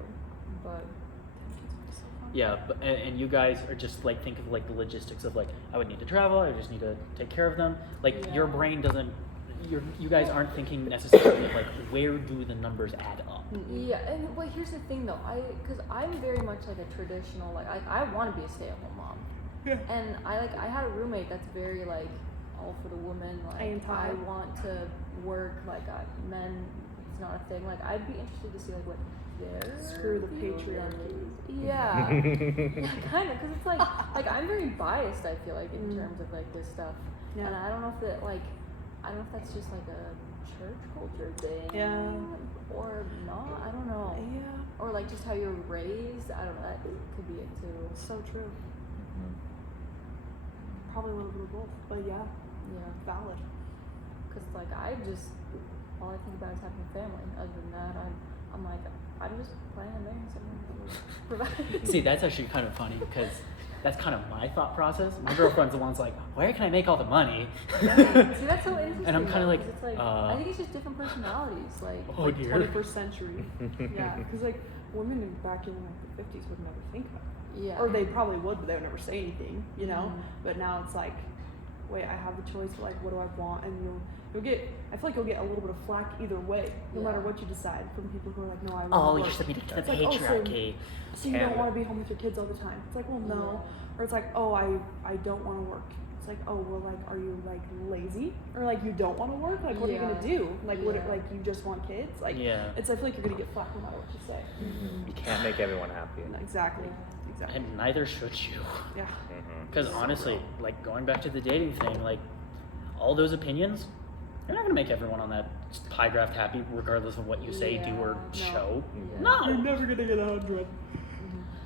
But 10 kids would be so fun. Yeah, but and you guys are just like think of like the logistics of like I would need to travel, I just need to take care of them. Like your Yeah. brain doesn't. You guys aren't thinking necessarily of like where do the numbers add up. yeah, and well, here's the thing though. Because I'm very much like a traditional. Like I want to be a stay-at-home mom. Yeah. And I had a roommate that's very like all for the woman. Like I Anti. want to work. Like men, it's not a thing. Like I'd be interested to see like what their Screw the view of it patriarchy. is. Yeah, kind of. Because it's like I'm very biased. I feel like in terms of like this stuff. Yeah. And I don't know if that like I don't know if that's just like a church culture thing. Yeah. Or not. I don't know. Yeah. Or like just how you're raised. I don't know. That could be it too. So true. Probably a little bit of both. But yeah, Yeah. valid. Because like I just all I think about is having a family. Other than that, I'm like I'm just planning on marrying someone who will provide. See, that's actually kind of funny because that's kind of my thought process. My girlfriend's the one's like, where can I make all the money? See, that's so interesting. And I'm kinda though, like, 'cause it's like I think it's just different personalities. Like Oh Like dear. 21st century. Yeah, because like women back in like the 50s would never think about it. yeah. Or they probably would, but they would never say anything, you know? Mhm. But now it's like, wait, I have the choice, like, what do I want? And you'll get, I feel like you'll get a little bit of flack either way, no matter Yeah. what you decide, from people who are like, no, I want Oh, to you're work. submitting to the It's like, oh, patriarchy. So you don't And- want to be home with your kids all the time. It's like, well, no. Or it's like, oh, I don't want to work. It's like, oh, well, like, are you like lazy? Or like you don't want to work? Like, what are you gonna Yeah. do? Like, what? Yeah. Like, you just want kids? Like, Yeah. it's. I feel like you're gonna get flack no matter what you say. You can't make everyone happy. Exactly. Exactly. And neither should you. Yeah. Because honestly, like going back to the dating thing, like all those opinions, you're not gonna make everyone on that pie graph happy, regardless of what you say, do, or Yeah, no. show. Yeah. No. You're never gonna get 100.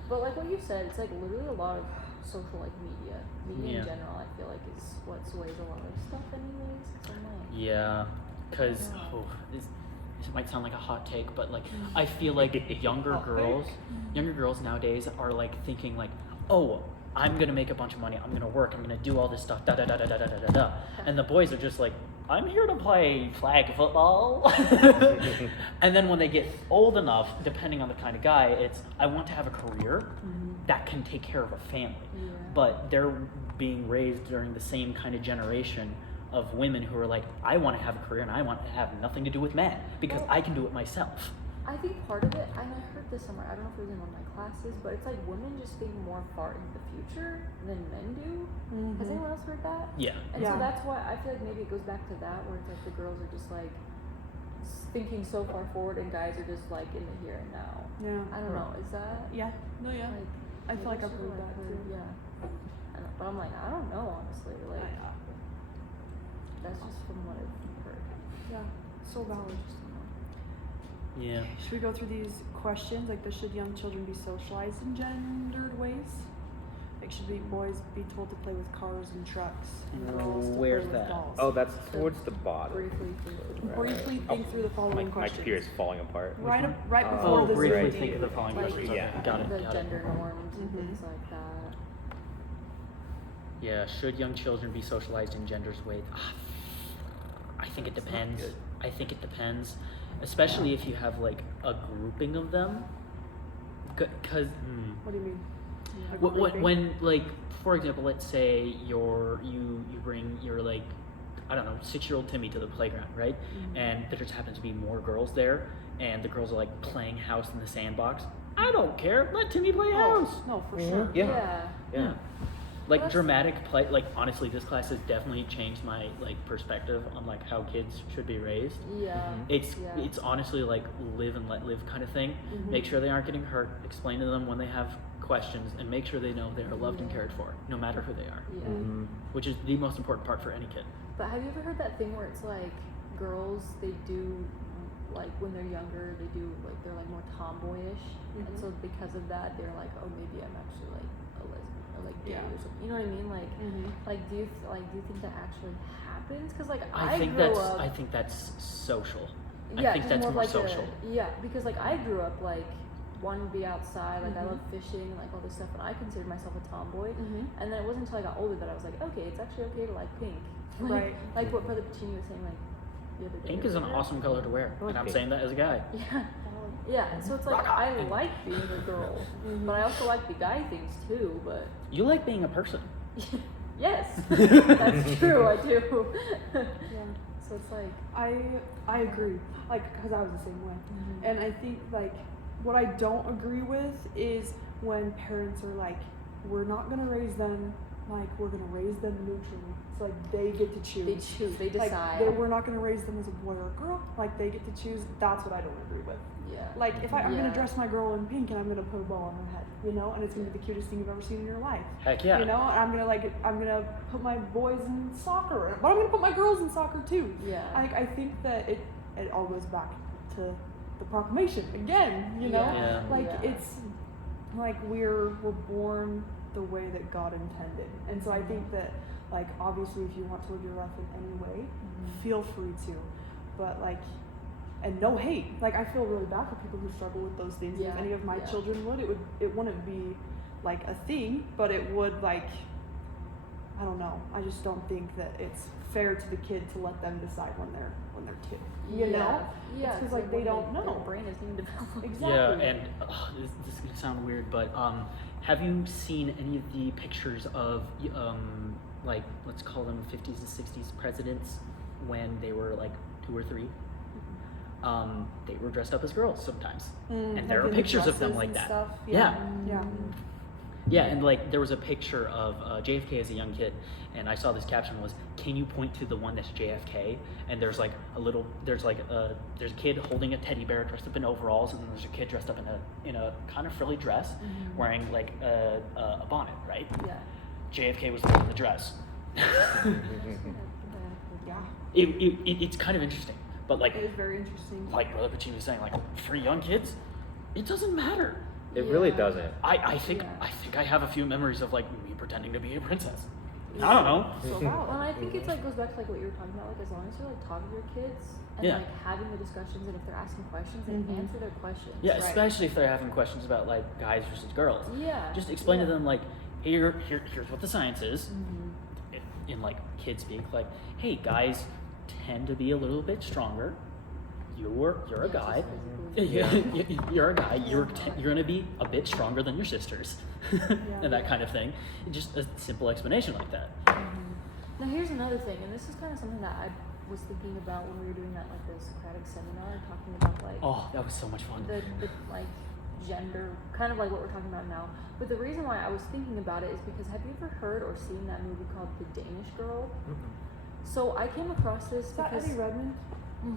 But like what you said, it's like literally a lot of social like media. Media Yeah. in general, I feel like is what sways a lot of stuff, anyways. 'Cause I'm like, Yeah, because Yeah. this might sound like a hot take, but like I feel like younger girls nowadays are like thinking like, oh, I'm gonna make a bunch of money, I'm gonna work, I'm gonna do all this stuff, da da da da da da da da da, and the boys are just like, I'm here to play flag football. And then when they get old enough, depending on the kind of guy, it's I want to have a career that can take care of a family. Yeah. But they're being raised during the same kind of generation of women who are like, I want to have a career and I want to have nothing to do with men because I can do it myself. I think part of it, and I heard this somewhere, I don't know if it was in one of my classes, but it's like women just think more far into the future than men do. Has anyone else heard that? Yeah. And Yeah. so that's why I feel like maybe it goes back to that, where it's like the girls are just like thinking so far forward, and guys are just like in the here and now. Yeah. I don't know. Is that Yeah. No. Yeah. like? I feel like that's I've just heard what that too. Yeah. But I'm like, I don't know honestly. Like, That's just from what I've heard. Yeah, so valid. Yeah. Should we go through these questions? Like, should young children be socialized in gendered ways? Like, should boys be told to play with cars and trucks, and girls to Where's play with that? dolls? Oh, that's towards the bottom. Briefly think through the following My questions. computer is falling apart. Right Oh, before this briefly review. think of the following Like, questions. Yeah. Got it. The Got it. gender norms and Mhm. things like that. Yeah, should young children be socialized in gender's ways? I think it It's not depends. good. I think it depends, especially if you have like a grouping of them. Because What do you mean? Like when like for example, let's say you bring your like I don't know 6-year-old Timmy to the playground, right? Mhm. And there just happens to be more girls there, and the girls are like playing house in the sandbox. I don't care. Let Timmy play house. No, for Mhm. sure. Yeah. Yeah. Like That's- dramatic play, like honestly, this class has definitely changed my like perspective on like how kids should be raised. Yeah. It's honestly like live and let live kind of thing. Mhm. Make sure they aren't getting hurt. Explain to them when they have questions, and make sure they know they are loved and Yeah. cared for, no matter who they are. Yeah. Mhm. Which is the most important part for any kid. But have you ever heard that thing where it's like girls, they do like when they're younger, they do like they're like more tomboyish, and Mhm. so because of that, they're like, oh, maybe I'm actually like a lesbian or like gay Yeah. or something. You know what I mean? Like, Mhm. like do you think that actually happens? Because like I think grew that's up, I think that's social. yeah, I think just that's more more like social. yeah, because like I grew up like wanting to be outside, like I Mhm. love fishing and like all this stuff, and I considered myself a tomboy. Mhm. And then it wasn't until I got older that I was like, okay, it's actually okay to like pink. Like, Right. Like what Brother Pacini was saying, like the other day. Pink is an awesome color to wear, and I'm Pink. saying that as a guy. Yeah. Yeah. So it's like I like being a girl, Mhm. but I also like the guy things too. But You like being a person. yes, that's true. I do. Yeah. So it's like. I agree. Like, because I was the same way. Mhm. And I think, like, what I don't agree with is when parents are like, we're not going to raise them, like, we're going to raise them neutrally. So, like, they get to choose. They choose. They Like, decide. we're not going to raise them as a boy or a girl. Like, they get to choose. That's what I don't agree with. Yeah. Like, if I'm going Yeah. to dress my girl in pink and I'm going to put a bow on her head, you know, and it's going to be the cutest thing you've ever seen in your life. Heck yeah. You know, and I'm going to put my boys in soccer, but I'm going to put my girls in soccer too. Yeah. I think that it all goes back to the proclamation again, you know? Yeah. Like Yeah. it's like we're born the way that God intended. And so I think that, like, obviously if you want to live your life in any way, feel free to. But like, and no hate. Like, I feel really bad for people who struggle with those things. Yeah, If any of my yeah. children would, it wouldn't be like a thing, but it would, like, I don't know. I just don't think that it's fair to the kid to let them decide when they're two. You know? Yeah. It's 'cause, like, they don't know. Their brain isn't even developed. Exactly. Yeah, and this is gonna sound weird, but have you seen any of the pictures of like let's call them 50s and 60s presidents when they were like 2 or 3? They were dressed up as girls sometimes, and there are Like in the pictures of them dresses like and that. stuff. Yeah. Yeah. Yeah, and like there was a picture of JFK as a young kid, and I saw this caption was, "Can you point to the one that's JFK?" And there's like there's a kid holding a teddy bear dressed up in overalls, and then there's a kid dressed up in a kind of frilly dress, wearing like a bonnet, right? Yeah. JFK was the one in the dress. Yeah. It's kind of interesting, but like It is very interesting. Brother Pacini was saying, like for young kids, it doesn't matter. It really Yeah. doesn't. I think I have a few memories of like me pretending to be a princess. I don't know. So Well, valid. and I think it's like goes back to like what you were talking about. Like as long as you're like talking to your kids and Yeah. like having the discussions, and if they're asking questions, then Mhm. answer their questions. Yeah, Right. especially if they're having questions about like guys versus girls. Yeah. Just explain to Yeah. them like, here's what the science is. Mhm. In like kid speak, like, hey, guys tend to be a little bit stronger. You're a Yeah, guy. just physically. You're a guy. You're gonna be a bit stronger than your sisters, and that kind of thing. Just a simple explanation like that. Now here's another thing, and this is kind of something that I was thinking about when we were doing that like the Socratic seminar, talking about like Oh, that was so much fun. the like gender, kind of like what we're talking about now. But the reason why I was thinking about it is because have you ever heard or seen that movie called The Danish Girl? So I came across this Is that because Eddie Redmond?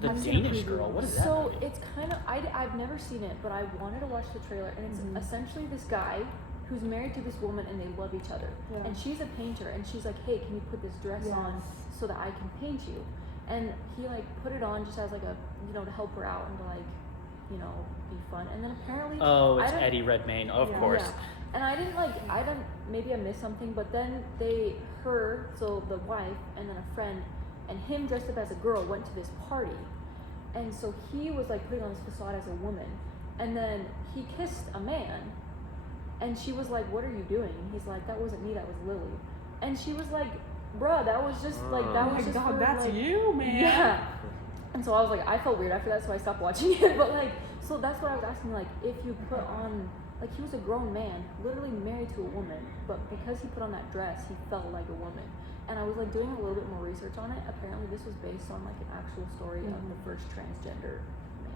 The I've seen a Danish preview. girl. What is that? so it's kind of I've never seen it, but I wanted to watch the trailer, and it's essentially this guy, who's married to this woman and they love each other. Yeah. And she's a painter, and she's like, hey, can you put this dress on so that I can paint you? And he like put it on just as like a, you know, to help her out and to like, you know, be fun. And then apparently, It's Eddie Redmayne, of course. Yeah. And maybe I missed something, but then so the wife and then a friend and him dressed up as a girl went to this party. And so he was like putting on this facade as a woman. And then he kissed a man. And she was like, what are you doing? He's like, that wasn't me, that was Lily. And she was like, bruh, that was just like, that was just for, that's like, you, man. Yeah. And so I was like, I felt weird after that, so I stopped watching it. But like, so that's what I was asking, like, if you put on, like, he was a grown man, literally married to a woman, but because he put on that dress, he felt like a woman. And I was like doing a little bit more research on it. Apparently this was based on like an actual story of the first transgender man.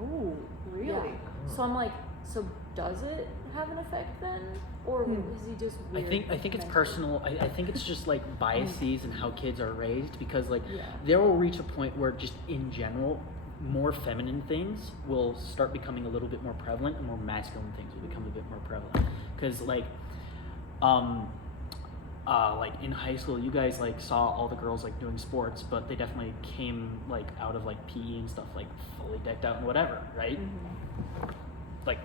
Oh, really? Yeah. So I'm like, so does it have an effect then? Or is he just weird? I think it's mentally? personal. I think it's just like biases and how kids are raised, because like Yeah. there will reach a point where just in general more feminine things will start becoming a little bit more prevalent and more masculine things will become a bit more prevalent. Because like in high school you guys like saw all the girls like doing sports, but they definitely came like out of like PE and stuff like fully decked out and whatever, right? Like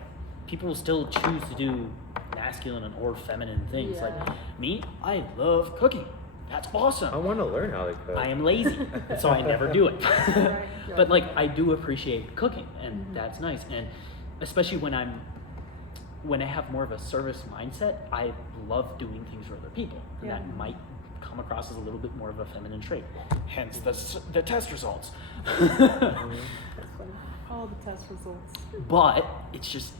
people will still choose to do masculine or feminine things. Yeah. Like me, I love cooking. That's awesome. I want to learn how to cook. I am lazy, so I never do it. Right. But like I do appreciate cooking, and that's nice. And especially when I have more of a service mindset, I love doing things for other people, and that might come across as a little bit more of a feminine trait. Hence the test results. All the test results. But it's just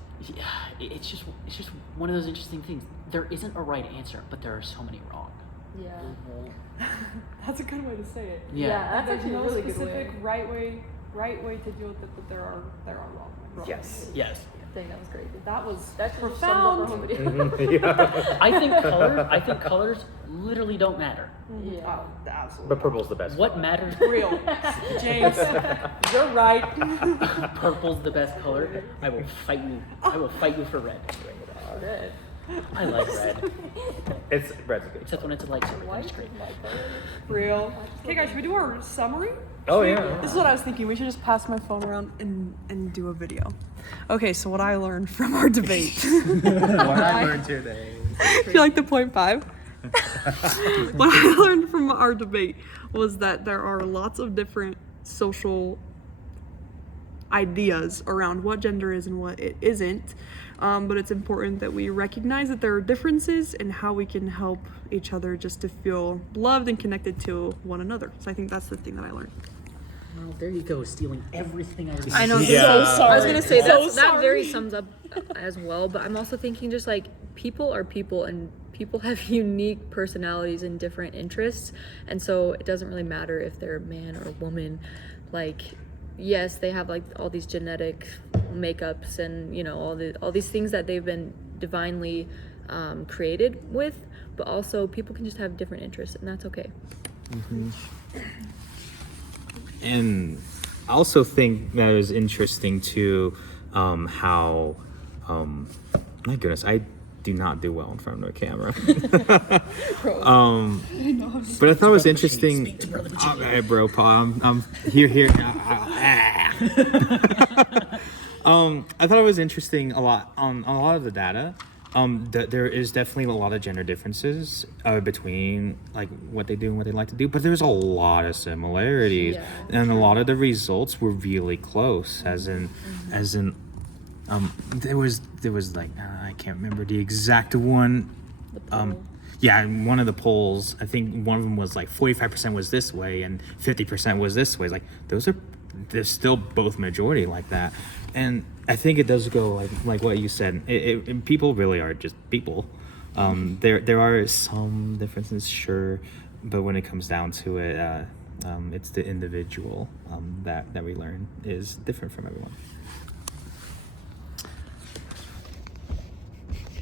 one of those interesting things. There isn't a right answer, but there are so many wrong. Yeah. That's a good way to say it. Yeah. That's There's actually no a really good specific way. right way to deal with it, but there are wrong ways. Yes. Yes. Dang, that was crazy. That was That's just profound. summed up our whole video. Yeah. I think colors literally don't matter. Yeah. Oh, absolutely. But purple's the best. What matters? Real. James, you're right. Purple's the best color. I will fight you. I will fight you for red. Red. I like red, It's red's a good. except when it's a lightsaber. White That's great. is my color. Real. Okay, guys, should we do our summary? Oh yeah. This is what I was thinking. We should just pass my phone around and do a video. Okay, so what I learned from our debate. What I learned today. Do you like the 0.5? What I learned from our debate was that there are lots of different social ideas around what gender is and what it isn't. But it's important that we recognize that there are differences and how we can help each other just to feel loved and connected to one another. So I think that's the thing that I learned. Well, there you go, stealing everything I was I know. Yeah. So sorry. I was gonna say So that very sorry. sums up as well. But I'm also thinking just like people are people, and people have unique personalities and different interests, and so it doesn't really matter if they're a man or a woman. Like, yes, they have like all these genetic makeups and you know all these things that they've been divinely created with, but also people can just have different interests, and that's okay. And I also think that it was interesting too, how, my goodness, I do not do well in front of the camera. But I thought it was interesting. Alright, bro, Paul, I'm here. I thought it was interesting a lot on a lot of the data. There is definitely a lot of gender differences between like what they do and what they like to do, but there's a lot of similarities, and a lot of the results were really close. As in, there was like I can't remember the exact one. Yeah, one of the polls, I think one of them was like 45% was this way and 50% was this way. Like they're still both majority like that. And I think it does go like what you said. People really are just people. There are some differences, sure, but when it comes down to it, it's the individual that we learn is different from everyone.